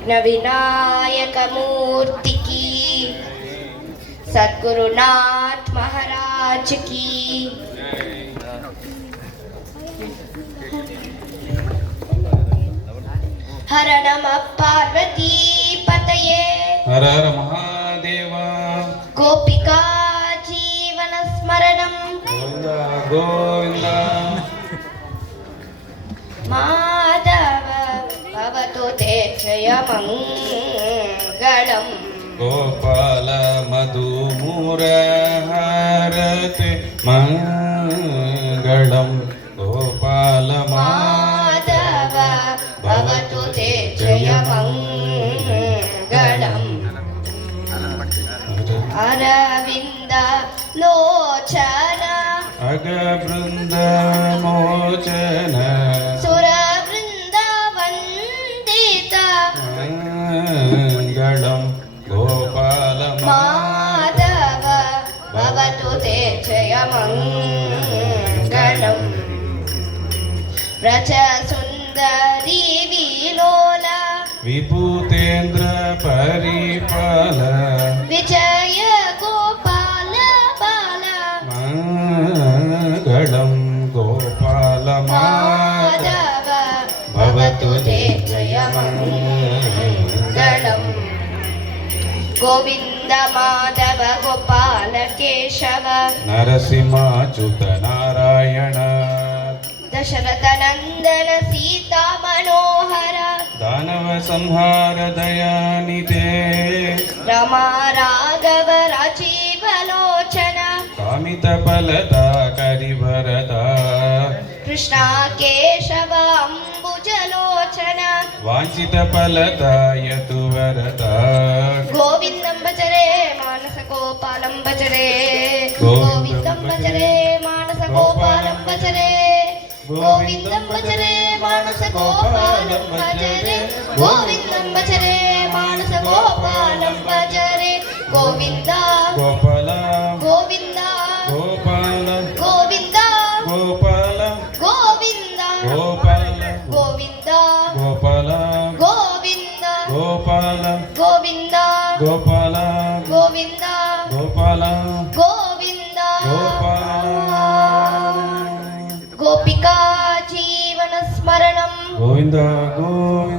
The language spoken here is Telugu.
విఘ్న వినాయక మూర్తికి, సద్గురునాథ్ మహారాజ్ కి. హర నమ పార్వతీ పతయే, హర హర మహాదేవ. గోపికా జీవన స్మరణం గోవింద గోవింద. మాధవ భవతు తే జయమంగళం. గోపాల మధుమూరహరతే మంగళం. గోపాల మాధవ భవతు తే జయమంగళం. అరవింద లోచన అగ బృంద మోచన సుర బృంద వందిత మంగళం. గోపాల మాధవ భవతు తే జయమంగళం. వ్రజ సుందరీ విలోల విభూతేంద్ర పరిపాల విజయ గోపాల బాల మంగళం. గోపాల మాధవ భవతు తే జయమంగళం. గోవింద మాధవ గోపాల కేశవ నరసింహాచ్యుత నారాయణ దశరథ నందన సీతా మనోహర దానవ సంహార దయానిదే రమా రాఘవ రాజీవ లోచన కామిత ఫలద కరివరద కృష్ణ కేశవ అంబుజలోచన వాంఛిత ఫలద యతువరద గోవిందం భజరే మానస గోపాలం భజరే గోవిందం భజరే మానస గోపాలం భజరే గోవిందం భజరే మానస గోపాలం భజరే గోవిందం భజరే మానస గోపాలం భజరే గోవింద గోపాల గోవింద గోపాల గోవింద గోపాల గోవింద గోపాల గోవింద గోపాల గోవింద గోపాల గోవింద గోపాల గోవింద గోపాల గోవింద గోపాల. గోపికా జీవన స్మరణం గోవింద గోవింద.